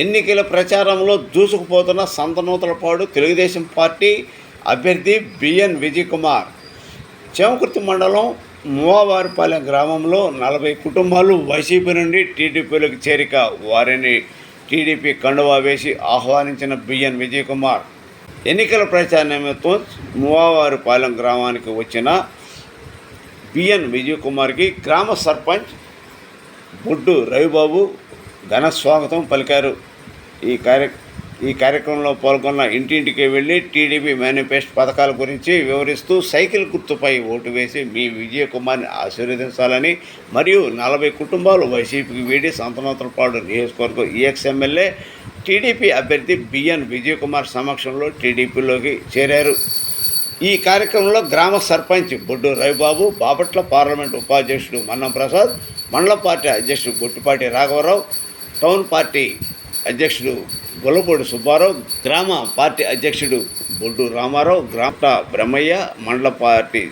ఎన్నికల ప్రచారంలో దూసుకుపోతున్న సంతనూతలపాడు తెలుగుదేశం పార్టీ అభ్యర్థి బిఎన్ విజయ్ కుమార్. చేమకుర్తి మండలం మూవావారిపాలెం గ్రామంలో 40 కుటుంబాలు వైసీపీ నుండి టీడీపీలోకి చేరిక. వారిని టీడీపీ కండువా వేసి ఆహ్వానించిన బిఎన్ విజయ్ కుమార్ ఎన్నికల ప్రచార నిమిత్తం మూవావారిపాలెం గ్రామానికి వచ్చిన బిఎన్ విజయ్ కుమార్కి గ్రామ సర్పంచ్ బొడ్డు రవిబాబు ఘన స్వాగతం పలికారు. ఈ కార్యక్రమంలో పాల్గొన్న ఇంటింటికి వెళ్ళి టీడీపీ మేనిఫెస్టో పథకాల గురించి వివరిస్తూ సైకిల్ గుర్తుపై ఓటు వేసి మీ విజయ్ కుమార్ని ఆశీర్వదించాలని మరియు 40 కుటుంబాలు వైసీపీకి వీడి సంతనూతలపాడు నియోజకవర్గం ఎమ్మెల్యే టీడీపీ అభ్యర్థి బిఎన్ విజయ్ కుమార్ సమక్షంలో టీడీపీలోకి చేరారు. ఈ కార్యక్రమంలో గ్రామ సర్పంచ్ బొడ్డు రవిబాబు, బాపట్ల పార్లమెంట్ ఉపాధ్యక్షుడు మన్నం ప్రసాద్, మండల పార్టీ అధ్యక్షుడు గొట్టిపాటి రాఘవరావు, టౌన్ పార్టీ అధ్యక్షుడు గొల్లపూడి సుబ్బారావు, గ్రామ పార్టీ అధ్యక్షుడు బొడ్డు రామారావు, గ్రామ బ్రహ్మయ్య, మండల party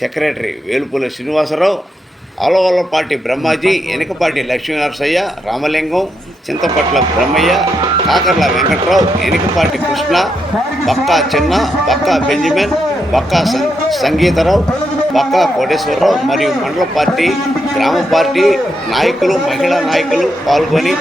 secretary Velupula Srinivasarao, Alavalla party Brahmaji, Enakapati Lakshminarasayya, Ramalingam, Chintapatla Brahmayya, Kakarla Venkatrao, Enakapati Krishna, Bakka Chinna, Bakka Benjamin, Bakka Sangeetharao, Bakka Koteswararao మరియు మండల పార్టీ, గ్రామ పార్టీ నాయకులు, మహిళా నాయకులు పాల్గొని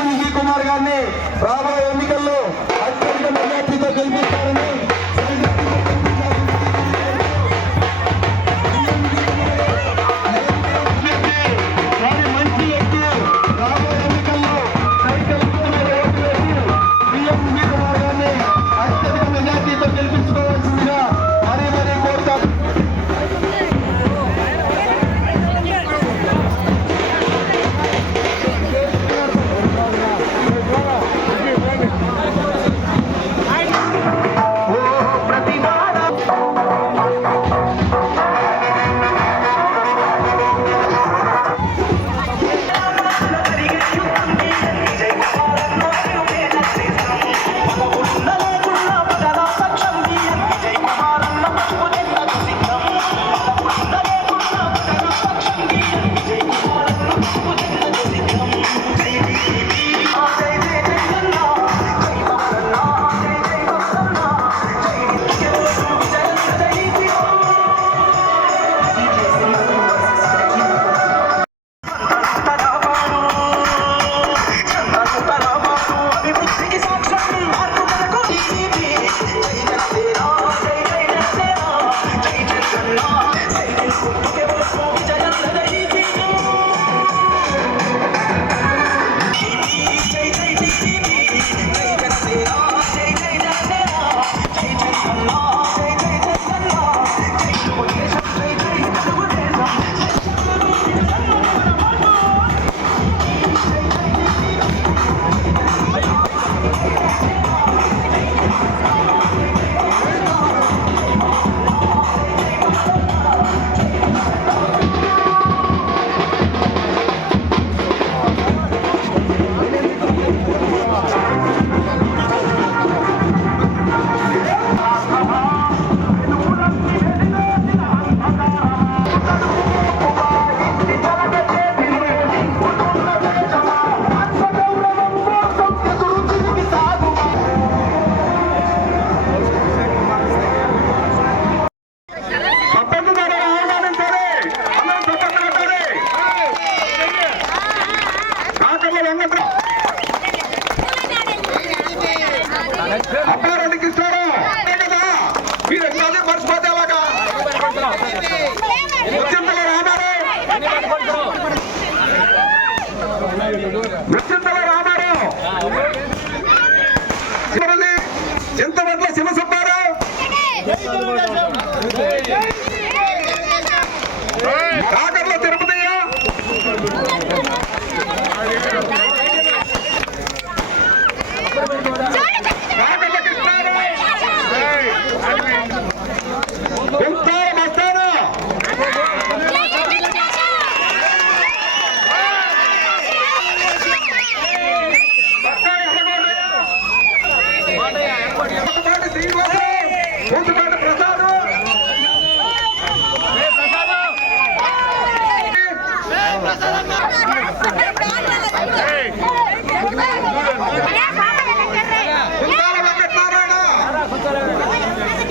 చింతపట్ల శివసుబ్బారావు, కాకర్ల తిరుపతయ్య, కాకర్ల కృష్ణారావు, గుంటాల మస్తాను, శ్రీనివాసరావు, ప్రసాద్,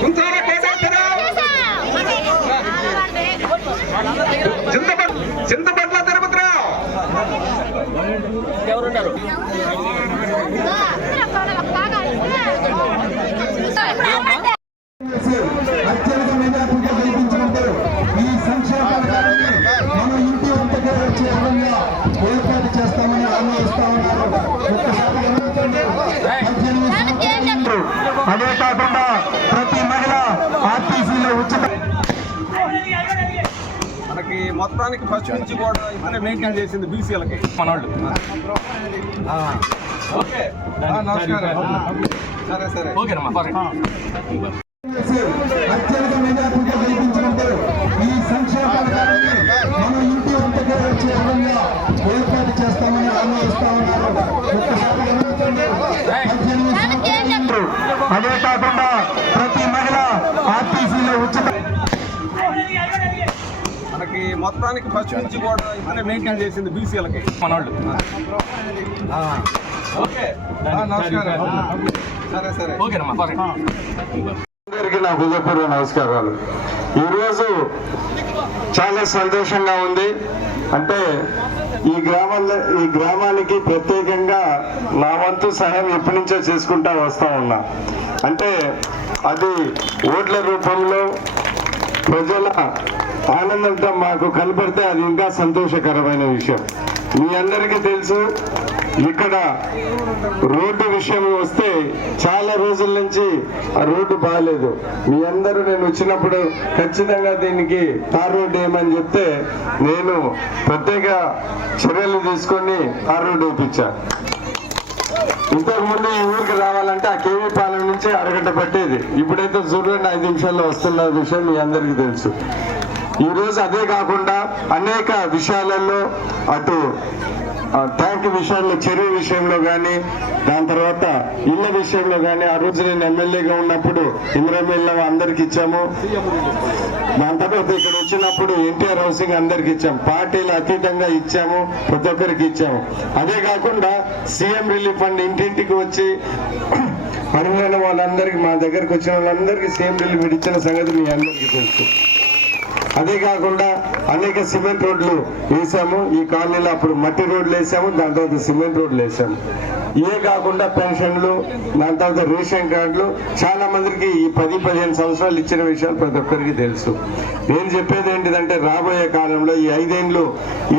కుంచాల కేశవరావు, చింతపట్ల తిరుపతిరావు, ఎవరున్నారు? అత్యధిక మెజార్టీగా గెలిపించినట్టు ఈ సంక్షేమ పథకాన్ని మన ఇంటి వద్దకే వచ్చే విధంగా ఏర్పాటు చేస్తామని హామీ ఇస్తా ఉన్నారు. ఒక్కసారి గమనించండి. 18 సంవత్సరాలు. అదే కాకుండా ప్రతి మహిళ ఆర్టీసీలో ఉచిత మనకి మొత్తానికి ఫస్ట్ నుంచి కూడా ఇతనే మెయింటైన్ చేసింది బీసీలకి మనోళ్ళు. ఓకే నమస్కారం. సరే సరే ఓకేనమ్మా. అత్యధిక మెజార్టీగా గెలిపించినట్టు ఈ సంక్షేమ పథకాన్ని మన ఇంటి వద్దకే వచ్చే విధంగా ఏర్పాటు చేస్తామని హామీ ఇస్తా ఉన్నారు. ఒక్కసారి గమనించండి. 18 సంవత్సరాలు. అదే కాకుండా ప్రతి మహిళ ఆర్టీసీలో ఉచిత మనకి మొత్తానికి ఫస్ట్ నుంచి కూడా ఇతనే మెయింటైన్ చేసింది బీసీలకి మనోళ్ళు. ఓకే నమస్కారం. సరే సరే ఓకేనమ్మా. అందరికీ నా హృదయపూర్వక నమస్కారాలు. ఈరోజు చాలా సంతోషంగా ఉంది. అంటే ఈ గ్రామానికి ప్రత్యేకంగా నా వంతు సహాయం ఎప్పటి నుంచో చేసుకుంటా వస్తా ఉన్నా. అంటే అది ఓట్ల రూపంలో ప్రజల ఆనందంతో మాకు కనపడితే అది ఇంకా సంతోషకరమైన విషయం. మీ అందరికీ తెలుసు, ఇక్కడ రోడ్డు విషయం వస్తే చాలా రోజుల నుంచి ఆ రోడ్డు బాగాలేదు. మీ అందరూ నేను వచ్చినప్పుడు ఖచ్చితంగా దీనికి తార్ రోడ్డు వేయమని చెప్తే నేను ప్రత్యేక చర్యలు తీసుకొని తార్ రోడ్డు వేయించా. ఇంతకుముందు ఈ ఊరికి రావాలంటే ఆ కేవీ పాలెం నుంచి అరగంట పట్టేది. ఇప్పుడైతే చూడండి 5 నిమిషాల్లో వస్తున్న విషయం మీ అందరికీ తెలుసు. ఈరోజు అదే కాకుండా అనేక విషయాలలో అటు ట్యాంక్ విషయంలో, చెరువు విషయంలో కానీ, దాని తర్వాత ఇళ్ళ విషయంలో కానీ, ఆ రోజు నేను ఎమ్మెల్యేగా ఉన్నప్పుడు ఇంద్రమిల్లం అందరికి ఇచ్చాము. దాని తర్వాత ఇక్కడ వచ్చినప్పుడు ఎన్టీఆర్ హౌసింగ్ అందరికి ఇచ్చాము. పార్టీలు అతీతంగా ఇచ్చాము, ప్రతి ఒక్కరికి ఇచ్చాము. అదే కాకుండా సీఎం రిలీఫ్ ఫండ్ ఇంటింటికి వచ్చి అర్హులైన వాళ్ళందరికీ, మా దగ్గరికి వచ్చిన వాళ్ళందరికీ సీఎం రిలీఫ్ ఇచ్చిన సంగతి మీ అందరికీ తెలుసు. అదే కాకుండా అనేక సిమెంట్ రోడ్లు వేసాము. ఈ కాలనీలో అప్పుడు మట్టి రోడ్లు వేసాము, దాని తర్వాత సిమెంట్ రోడ్లు వేసాము. ఇవే కాకుండా పెన్షన్లు, దాని తర్వాత రేషన్ కార్డులు, చాలా మందికి ఈ 10-15 సంవత్సరాలు ఇచ్చిన విషయాలు ప్రతి ఒక్కరికి తెలుసు. నేను చెప్పేది ఏంటిదంటే రాబోయే కాలంలో ఈ 5 ఏళ్ళు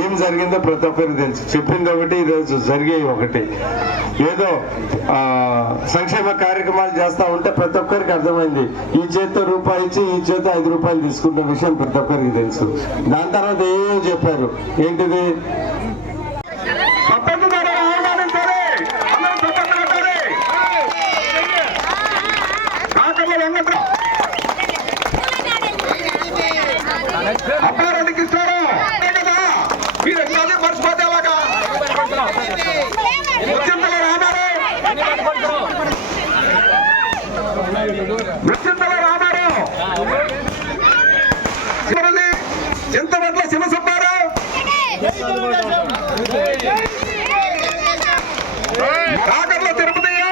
ఏం జరిగిందో ప్రతి ఒక్కరికి తెలుసు. చెప్పింది ఒకటి, ఈరోజు జరిగేవి ఒకటి. ఏదో సంక్షేమ కార్యక్రమాలు చేస్తా ఉంటే ప్రతి ఒక్కరికి అర్థమైంది. ఈ చేతితో రూపాయి ఇచ్చి ఈ చేతితో 5 రూపాయలు తీసుకుంటున్న విషయం ప్రతి ఒక్కరికి తెలుసు. దాని తర్వాత ఏమో చెప్పారు, ఏంటిది అప్పారెడ్డికి ఇస్తాడు మీరు ఎట్లా మర్చిపోతే అలాగా. ముచ్చింతల రామారావు, చింతపట్ల శివసుబ్బారావు, కాకర్ల తిరుపతయ్య,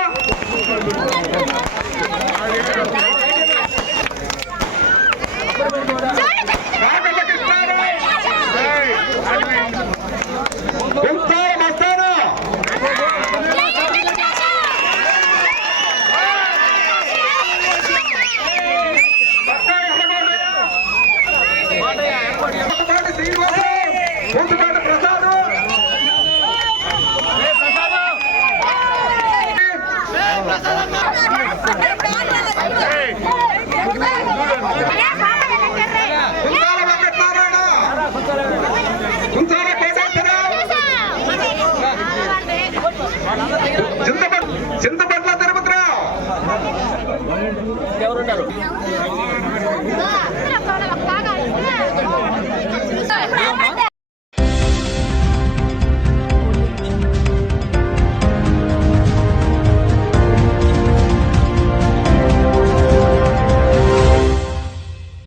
కాకర్ల కృష్ణారావు, కుంచాల మస్తాను, శ్రీనివాసరావు, ప్రసాద్, కుంచాల కేశవరావు, చింతపట్ల తిరుపతిరావు, ఎవరున్నారు?